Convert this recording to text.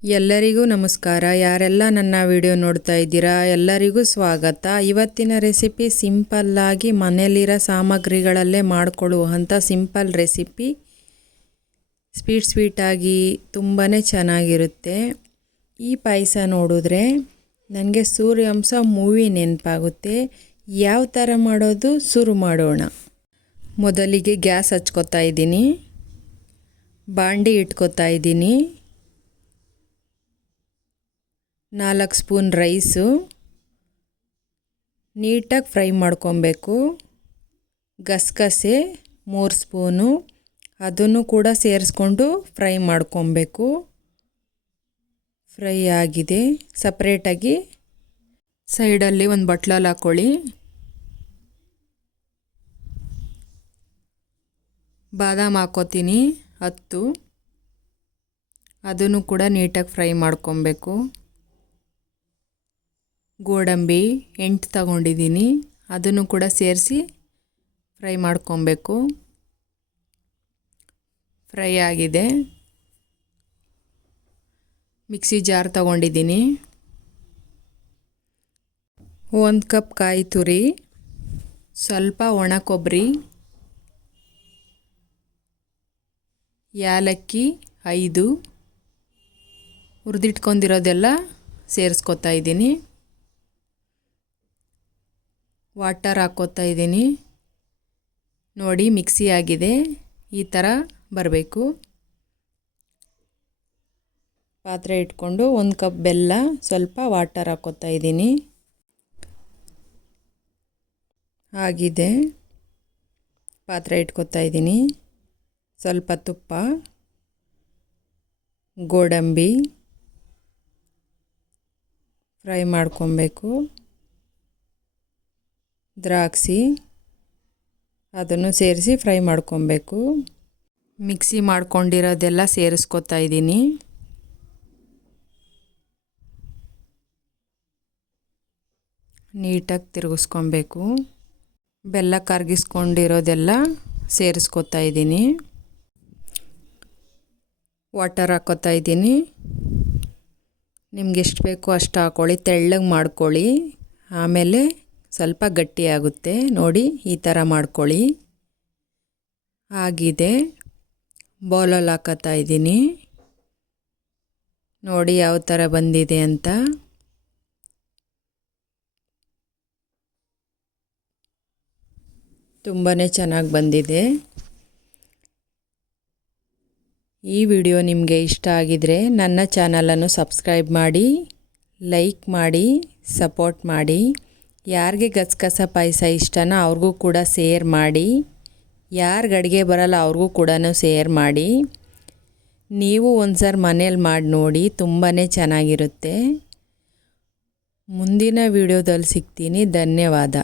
ಎಲ್ಲರಿಗೂ ನಮಸ್ಕಾರ. ಯಾರೆಲ್ಲ ನನ್ನ ವಿಡಿಯೋ ನೋಡ್ತಾ ಇದ್ದೀರಾ ಎಲ್ಲರಿಗೂ ಸ್ವಾಗತ. ಇವತ್ತಿನ ರೆಸಿಪಿ ಸಿಂಪಲ್ಲಾಗಿ ಮನೆಯಲ್ಲಿರೋ ಸಾಮಗ್ರಿಗಳಲ್ಲೇ ಮಾಡಿಕೊಳ್ಳುವಂಥ ಸಿಂಪಲ್ ರೆಸಿಪಿ. ಸ್ವೀಟಾಗಿ ತುಂಬಾ ಚೆನ್ನಾಗಿರುತ್ತೆ. ಈ ಪಾಯಸ ನೋಡಿದ್ರೆ ನನಗೆ ಸೂರ್ಯವಂಶ ಮೂವಿ ನೆನಪಾಗುತ್ತೆ. ಯಾವ ಥರ ಮಾಡೋದು ಶುರು ಮಾಡೋಣ. ಮೊದಲಿಗೆ ಗ್ಯಾಸ್ ಹಚ್ಕೋತಾ ಇದ್ದೀನಿ, ಬಾಂಡಿ ಇಟ್ಕೋತಾ ಇದ್ದೀನಿ. 4 ಸ್ಪೂನ್ ರೈಸು ನೀಟಾಗಿ ಫ್ರೈ ಮಾಡ್ಕೊಬೇಕು. ಗಸಗಸೆ 3 ಸ್ಪೂನು, ಅದನ್ನು ಕೂಡ ಸೇರಿಸ್ಕೊಂಡು ಫ್ರೈ ಮಾಡ್ಕೊಬೇಕು. ಫ್ರೈ ಆಗಿದೆ. ಸಪ್ರೇಟಾಗಿ ಸೈಡಲ್ಲಿ ಒಂದು ಬಟ್ಲಲ್ಲಿ ಹಾಕ್ಕೊಳ್ಳಿ. ಬಾದಾಮ್ ಹಾಕ್ಕೋತೀನಿ 10, ಅದನ್ನು ಕೂಡ ನೀಟಾಗಿ ಫ್ರೈ ಮಾಡ್ಕೊಬೇಕು. ಗೋಡಂಬಿ 8 ತಗೊಂಡಿದ್ದೀನಿ, ಅದನ್ನು ಕೂಡ ಸೇರಿಸಿ ಫ್ರೈ ಮಾಡ್ಕೊಬೇಕು. ಫ್ರೈ ಆಗಿದೆ. ಮಿಕ್ಸಿ ಜಾರ್ ತಗೊಂಡಿದ್ದೀನಿ. 1 ಕಪ್ ಕಾಯಿ ತುರಿ, ಸ್ವಲ್ಪ ಒಣ ಕೊಬ್ಬರಿ, ಏಲಕ್ಕಿ 5, ಹುರಿದಿಟ್ಕೊಂಡಿರೋದೆಲ್ಲ ಸೇರಿಸ್ಕೊತಾ ಇದ್ದೀನಿ. ವಾಟರ್ ಹಾಕ್ಕೋತಾ ಇದ್ದೀನಿ. ನೋಡಿ ಮಿಕ್ಸಿ ಆಗಿದೆ. ಈ ಥರ ಬರಬೇಕು. ಪಾತ್ರೆ ಇಟ್ಕೊಂಡು 1 ಕಪ್ ಬೆಲ್ಲ, ಸ್ವಲ್ಪ ವಾಟರ್ ಹಾಕ್ಕೋತಾ ಇದ್ದೀನಿ. ಆಗಿದೆ. ಪಾತ್ರೆ ಇಟ್ಕೋತಾ ಇದ್ದೀನಿ. ಸ್ವಲ್ಪ ತುಪ್ಪ, ಗೋಡಂಬಿ ಫ್ರೈ ಮಾಡ್ಕೊಬೇಕು. ದ್ರಾಕ್ಷಿ ಅದನ್ನು ಸೇರಿಸಿ ಫ್ರೈ ಮಾಡ್ಕೊಬೇಕು. ಮಿಕ್ಸಿ ಮಾಡ್ಕೊಂಡಿರೋದೆಲ್ಲ ಸೇರಿಸ್ಕೊತಾ ಇದ್ದೀನಿ. ನೀಟಾಗಿ ತಿರುಗಿಸ್ಕೊಬೇಕು. ಬೆಲ್ಲ ಕರಗಿಸ್ಕೊಂಡಿರೋದೆಲ್ಲ ಸೇರಿಸ್ಕೊತಾ ಇದ್ದೀನಿ. ವಾಟರ್ ಹಾಕ್ಕೋತಾ ಇದ್ದೀನಿ. ನಿಮ್ಗೆ ಎಷ್ಟು ಬೇಕೋ ಅಷ್ಟು ಹಾಕ್ಕೊಳ್ಳಿ, ತೆಳ್ಳಗೆ ಮಾಡ್ಕೊಳ್ಳಿ. ಆಮೇಲೆ ಸ್ವಲ್ಪ ಗಟ್ಟಿಯಾಗುತ್ತೆ. ನೋಡಿ ಈ ಥರ ಮಾಡ್ಕೊಳ್ಳಿ. ಆಗಿದೆ. ಬೌಲಲ್ಲಿ ಹಾಕೋತಾ ಇದ್ದೀನಿ. ನೋಡಿ ಯಾವ ಥರ ಬಂದಿದೆ ಅಂತ. ತುಂಬಾ ಚೆನ್ನಾಗಿ ಬಂದಿದೆ. ಈ ವಿಡಿಯೋ ನಿಮಗೆ ಇಷ್ಟ ಆಗಿದರೆ ನನ್ನ ಚಾನಲನ್ನು ಸಬ್ಸ್ಕ್ರೈಬ್ ಮಾಡಿ, ಲೈಕ್ ಮಾಡಿ, ಸಪೋರ್ಟ್ ಮಾಡಿ. ಯಾರಿಗೆ ಗಸಗಸೆ ಪಾಯಸ ಇಷ್ಟನೋ ಅವ್ರಿಗೂ ಕೂಡ ಶೇರ್ ಮಾಡಿ. ಯಾರಿಗೆ ಅಡುಗೆ ಬರಲ್ಲ ಅವ್ರಿಗೂ ಕೂಡ ಶೇರ್ ಮಾಡಿ. ನೀವು ಒಂದ್ಸರಿ ಮನೇಲಿ ಮಾಡಿ ನೋಡಿ, ತುಂಬಾ ಚೆನ್ನಾಗಿರುತ್ತೆ. ಮುಂದಿನ ವಿಡಿಯೋದಲ್ಲಿ ಸಿಗ್ತೀನಿ. ಧನ್ಯವಾದ.